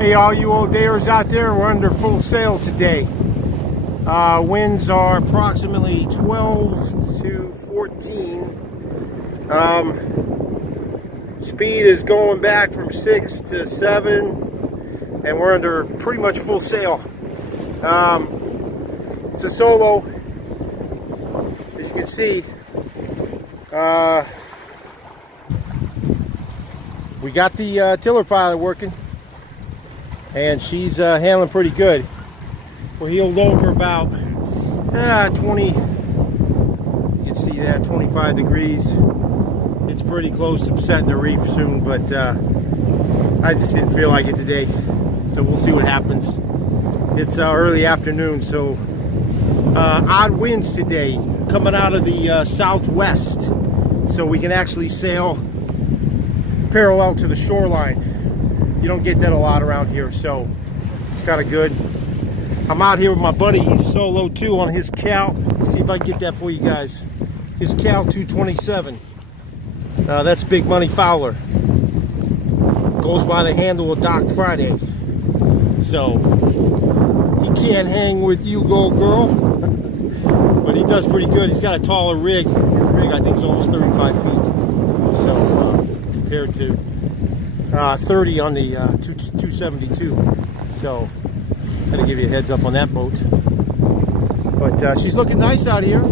Hey, all you Odayers out there, we're under full sail today. Winds are approximately 12 to 14. Speed is going back from 6 to 7, and we're under pretty much full sail. It's a solo, as you can see. We got the tiller pilot working, and she's handling pretty good. We're heeled over about 20, you can see that, 25 degrees. It's pretty close to setting the reef soon, but I just didn't feel like it today. So we'll see what happens. It's early afternoon, so odd winds today coming out of the southwest, so we can actually sail parallel to the shoreline. You don't get that a lot around here, so it's kind of good. I'm out here with my buddy. He's solo too on his Cal. Let's see if I can get that for you guys. His Cal 227. That's Big Money Fowler. Goes by the handle of Doc Friday. So he can't hang with you, go girl. But he does pretty good. He's got a taller rig. His rig, I think, is almost 35 feet. So compared to 30 on the 272. So just gonna give you a heads up on that boat. But she's looking nice out here.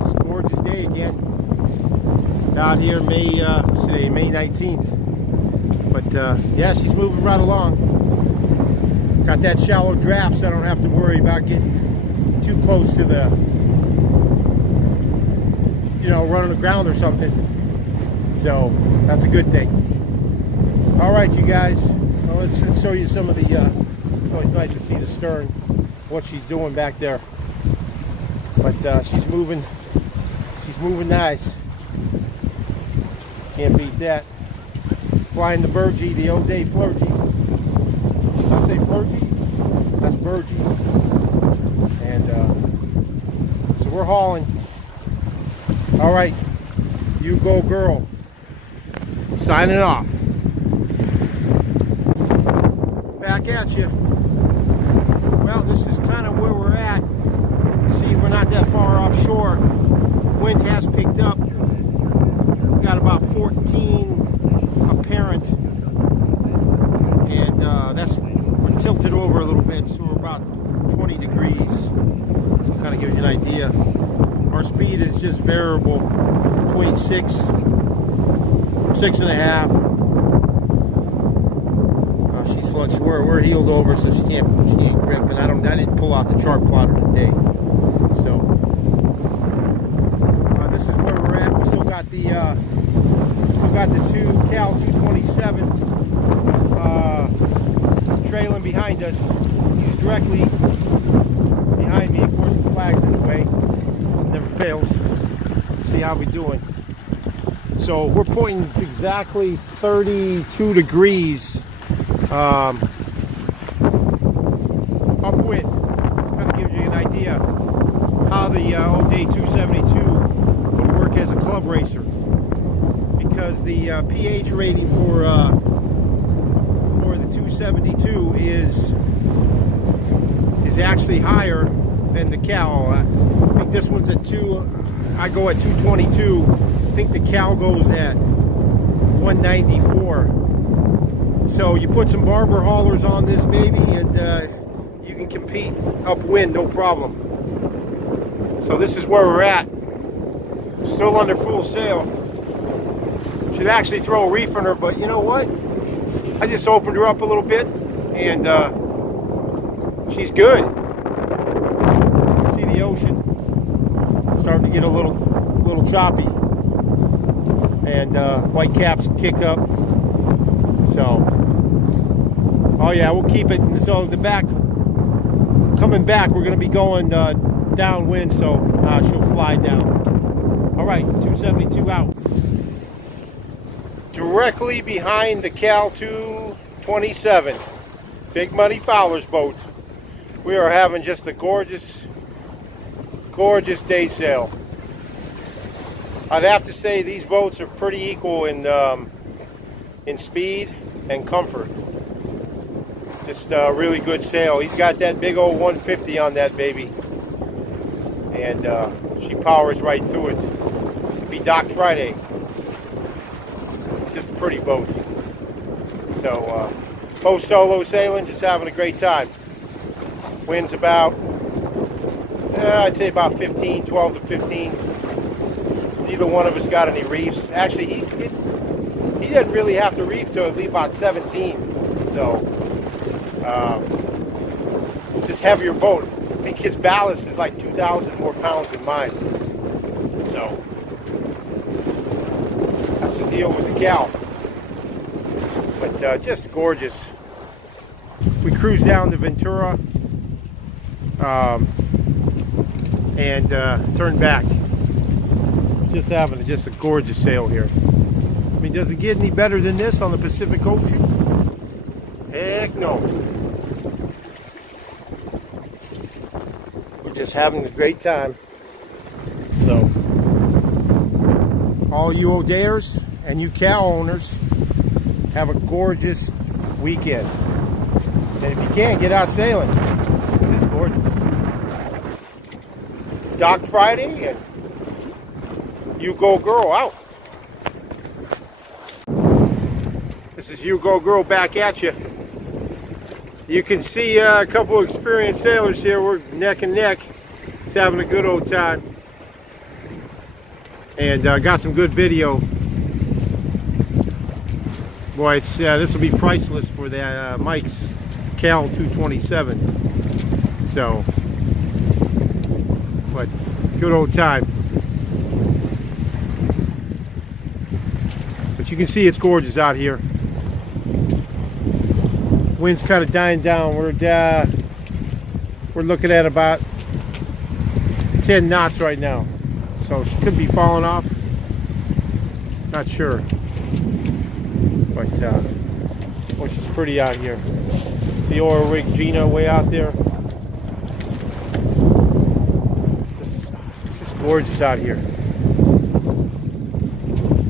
It's a gorgeous day again. Out here, what's today, May 19th. But yeah, she's moving right along. Got that shallow draft, so I don't have to worry about getting too close to the, running aground or something. So that's a good thing. All right, you guys. Well, let's show you some of the. It's always nice to see the stern, what she's doing back there. But she's moving. She's moving nice. Can't beat that. Flying the Burgee, the Oday Flurgee. Did I say Flurgee? That's Burgee. And so we're hauling. All right, you go, girl. Signing off. Back at you. Well, this is kind of where we're at. You see, we're not that far offshore. Wind has picked up. We've got about 14 apparent, and we're tilted over a little bit, so we're about 20 degrees. So it kind of gives you an idea. Our speed is just variable between 6 and a half. She's flush. We're heeled over, so she can't grip, and I didn't pull out the chart plotter today. So this is where we're at. We still got the two Cal 227 trailing behind us. He's directly behind me. Of course, the flag's in the way. Never fails. See how we're doing. So we're pointing exactly 32 degrees upwind. Kind of gives you an idea how the Oday 272 would work as a club racer, because the pH rating for the 272 is actually higher than the Cal. I think this one's at 2. I go at 222. I think the Cal goes at 194. So you put some barber haulers on this baby, and you can compete upwind, no problem. So this is where we're at. Still under full sail. Should actually throw a reef on her, but you know what? I just opened her up a little bit, and she's good. See the ocean starting to get a little choppy, and white caps kick up. So, oh yeah, we'll keep it. So coming back, we're going to be going downwind, so she'll fly down. All right, 272 out. Directly behind the Cal 227, Big Money Fowler's boat. We are having just a gorgeous day sail. I'd have to say these boats are pretty equal in speed. and comfort. Just a really good sail. He's got that big old 150 on that baby, and she powers right through it. It'll be docked Friday. Just a pretty boat. So post solo sailing, just having a great time. Wind's about, I'd say about 15, 12 to 15. Neither one of us got any reefs. Actually, he didn't really have to reef till at least about 17. So just heavier boat. I think his ballast is like 2,000 more pounds than mine. So that's the deal with the Cal. But just gorgeous. We cruised down to Ventura and turned back. Just having just a gorgeous sail here. I mean, does it get any better than this on the Pacific Ocean? Heck no. We're just having a great time. So, all you Odayers and you Cal owners, have a gorgeous weekend. And if you can't, get out sailing. It's gorgeous. Dock Friday, and you go girl out. This is You Go Girl back at you. You can see a couple of experienced sailors here. We're neck and neck. Just having a good old time. And got some good video. Boy, it's this will be priceless for the Mike's Cal 227. So, but good old time. But you can see it's gorgeous out here. Wind's kind of dying down. We're looking at about 10 knots right now. So she could be falling off. Not sure. But boy, she's pretty out here. The oil rig Gina way out there. It's just gorgeous out here.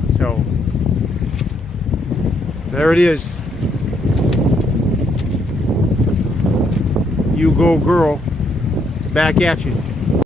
So there it is. You Go Girl back at you.